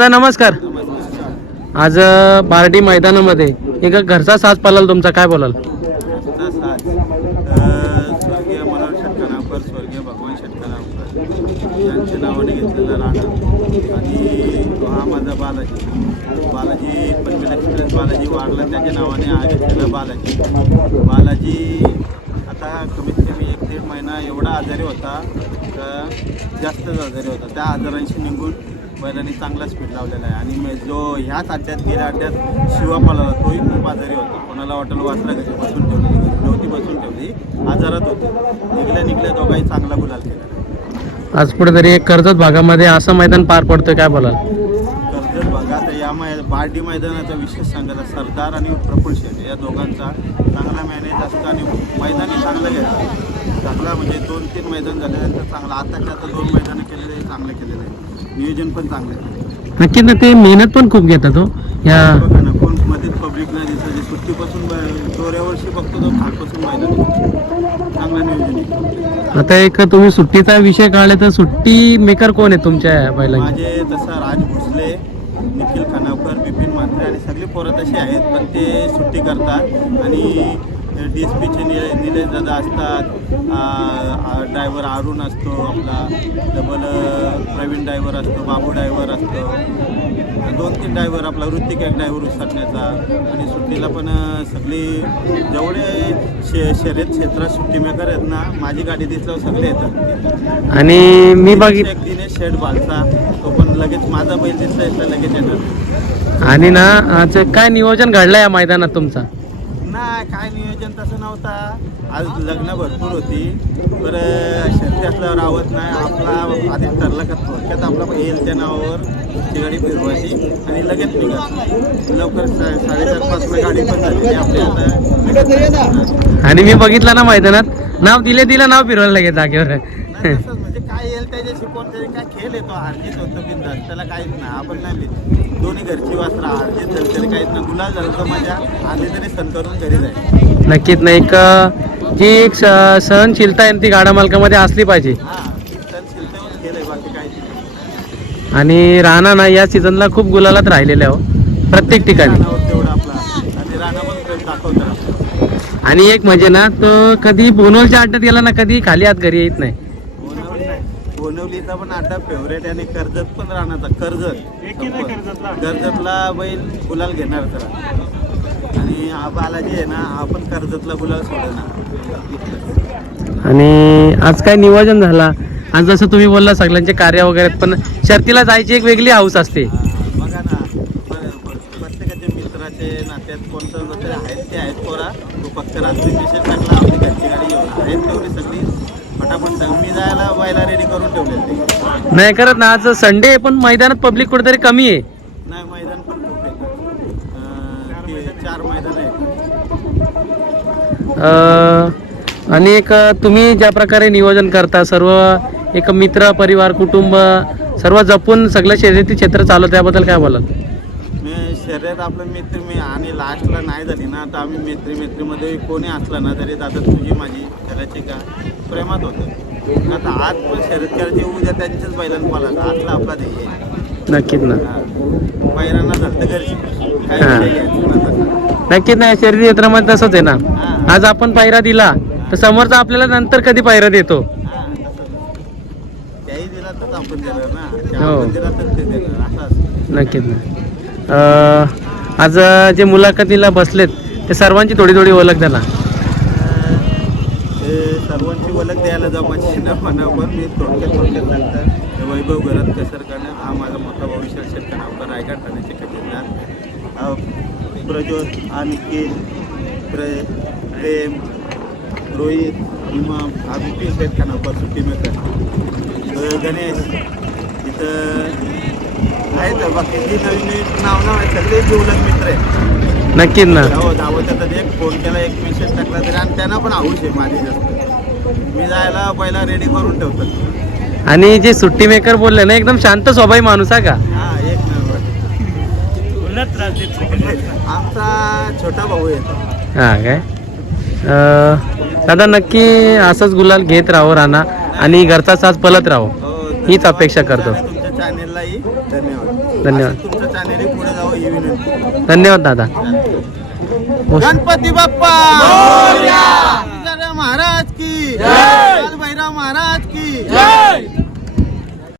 Sir नमस्कार. आज बार्डी मैदानामध्ये एक घरचा साज पालाल तुमचा काय बोलाल? चा स्वर्गीय मनोहर षटकनावकर स्वर्गीय भगवान षटकनावकर यांच्या नावाने घेतलेला राणा आणि तो हा माझा बालाजी. बालाजी पनवेल एक्सप्रेस बालाजी वाढला त्याच्या नावाने हा घेतलेला बालाजी. बालाजी आता कमीत कमी एक दीड महिना एवढा आजारी होता तर जास्तच आजारी होता. त्या आजारांशी निघून बैलांनी चांगला स्पीड लावलेला आहे. आणि जो ह्याच अड्ड्यात गेल्या अड्ड्यात शिवा पाला तोही खूप आजारी होता. कोणाला वाटेल वाचला कशी बसून ठेवली नव्हती बसून ठेवली आजारात होती. निघल्या निघल्या दोघांही चांगला गुलाल केला. आज कुठेतरी एक कर्जत भागामध्ये असं मैदान पार पडतोय काय बोलाल? कर्जत भागात या मै बार्डी मैदानाचा विशेष सांगायचा सरदार आणि प्रफुल्ल शेट या दोघांचा चांगला मॅनेज असतो आणि मैदानी चांगलं घेतात चांगला म्हणजे दोन तीन मैदान झाल्यानंतर चांगला. आताच्या आता दोन मैदानं केलेले आहे, चांगलं केलेलं आहे नियोजन पण चांगलं आहे नक्कीच ना ते मेहनत पण खूप घेतात हो. या बघा ना कोण मध्येच पब्लिक नाही दिसत. जे सुट्टीपासून ब- दोऱ्यावर्षी बघतो तो खालपासून मैदान चांगला नियोजन आहे. आता एक तुम्ही सुट्टीचा विषय काढला तर सुट्टी मेकर कोण आहे तुमच्या बैलांचे? माझे तसं राज भोसले निखिल खानावकर बिपिन म्हात्रे आणि सगळे पोरं तसे आहेत. पण ते सुट्टी करतात. आणि डी एस पीचे निले निलेश दादा असतात ड्रायव्हर अरुण असतो आपला डबल प्रवीण ड्रायव्हर असतो बाबू ड्रायव्हर असतो. दोन तीन ड्रायव्हर आपला ऋतिक एक ड्रायव्हर उसटण्याचा आणि सुट्टीला पण सगळी जेवढे शे शर्यत क्षेत्रात सुट्टी मेकर आहेत ना माझी गाडी दिसल्यावर सगळे येतात. आणि मी बघित एक दिनेश शेठ बालचा तो पण लगेच माझा बैल दिसला लगेच येणार. आणि ना आज काय नियोजन घडलं या मैदानात तुमचा? नाही काय नियोजन तसं नव्हता. आज लग्न भरपूर होती. बरं शेती असल्यावर आवत नाही आपला आधीच ठरलं का थोडक्यात आपला येईल त्या नावावर. ती गाडी फिरवायची. आणि लगेच निघायची. लवकर साडेचार पाचला गाडी पण झाली आपली आता आणि मी बघितलं ना मैदानात नाव दिले दिलं नाव फिरवायला लागेल जागेवर. म्हणजे काय येईल त्याच्याशी कोणतरी काय खेळ येतो हारजीत होतं बिंदास त्याला काहीच नाही आपण नाही लिहित. दोन्ही घरची वासरा काहीच नाही गुलाल झालं माझ्या आधी तरी सण करून घरी जाईल नक्कीच नाही अ, जी एक स- सहनशीलता आहे ती गाडा मालकामध्ये असली पाहिजे. हा गेलंय बाकी आणि राणा ना या सीझनला खूप गुलालात राहिलेले हो प्रत्येक ठिकाणी. रानावर तेवढं आपला आणि राणा पण प्रेम दाखवतो आपलं. आणि एक म्हणजे ना तो कधी बोनवलच्या अड्ड्यात गेला ना कधी खाली हात घरी येत नाही. नाही बोनवलीचा पण अड्डा फेवरेट आणि कर्जत पण राहण्याचा कर्जत. कर्जतला. बैल गुलाल घेणार तर. आणि हा बालाजी आहे ना हा पण कर्जतला गुलाल सोडणार. आणि आज काय नियोजन झाला? आज जसं तुम्ही बोलला सगळ्यांचे कार्य वगैरे आहेत, पण शर्तीला जायची एक वेगळी हाऊस असते. हा, बघा ना. प्रत्येकाच्या मित्राचे नात्यात कोणतं आहेत ते आहेत पोरा. तो फक्त रात्री मिशन टाकला आपली घरची गाडी घेऊन. आहेत तेवढी सगळी. फटाफट सांग मी जायला बायला रेडी करून ठेवलेली ते. नाही करत ना आज संडे आहे पण मैदानात पब्लिक कुठेतरी कमी आहे. नाही मैदान पण खूप आहे. अं, ते चार मैदान आहेत. अ, आणि एक तुम्ही ज्या प्रकारे नियोजन करता सर्व एक मित्र परिवार कुटुंब सर्व जपून सगळं शर्यती क्षेत्र चालू त्याबद्दल काय बोलाल? मी शर्यत आपलं मित्र मी आणि लास्टला नाही झाली ना तर आम्ही मैत्री मैत्रीमध्ये कोणी असलं ना तरी दादा तुझी माझी करायची का प्रेमात होतं आता आज पण शर्यत करायची उद्या त्यांच्याच बैलांना मला आजला आपला ध्येय. नक्कीच ना. बैलांना झालं घरची काय हा. विषय घ्यायचा ना तसा. नक्कीच नाही शर्यती क्षेत्रामध्ये तसंच आहे ना हा. आज आपण पायरा दिला तर समोरचा आपल्याला नंतर कधी पायरा देतो हा. त्याही दिला तर आपण देणार ना त्या हो. आपण दिला तर ते देणार असं असतं नक्कीच ना अ, आज जे मुलाखतीला बसलेत ते सर्वांची थोडी थोडी ओळख द्याला सर्वांची ओळख द्यायला जाऊ माझी ना म्हणा पण मी थोडक्यात थोडक्यात सांगतात वैभव घरात कसर हा माझा मोठा भविष्य शेतकरी नावकर रायगड ठाण्याचे खजिनदार. प्रज्वल प्रज्योत हा प्रे प्रेम रोहित इमाम हा बिपिन शेतकऱ्यांना सुट्टी मिळतात. गणेश इथं आहेत बाकीची नवीन नवीन नाव नाव आहे सगळे जीवलग मित्र आहेत. नक्कीच ना. हो धावत तर एक फोन केला एक मेसेज टाकला तरी आणि त्यांना पण हाऊस आहे माझी जास्त. मी जायला पहिला रेडी करून ठेवतो. आणि जे सुट्टी मेकर बोलले ना एकदम शांत स्वभावी माणूस आहे का? हा एक नंबर. आमचा छोटा भाऊ आहे हा काय? अ, दादा नक्की असंच गुलाल घेत राहो राणा आणि घरचा साज पलत राहो. हो, हीच अपेक्षा करतो. चॅनेललाही धन्यवाद. धन्यवाद. तुमचं चॅनेल पुढे जावं ही विनंती. धन्यवाद दादा. गणपती बाप्पा! महाराज की!